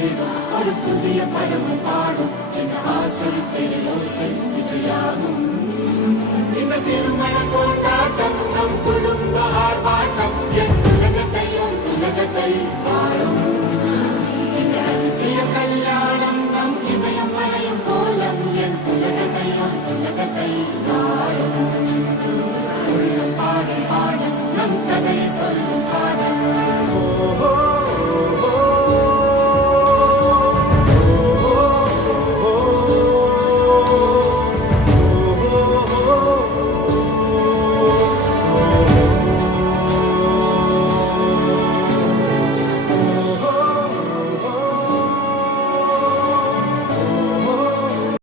தேடும் ஒரு புதிய பருவம் பாடும் என்ற ஆசை பெரியோசை இசையாகும் இந்த திருமண கொண்டாட்டம் நம் குடும்ப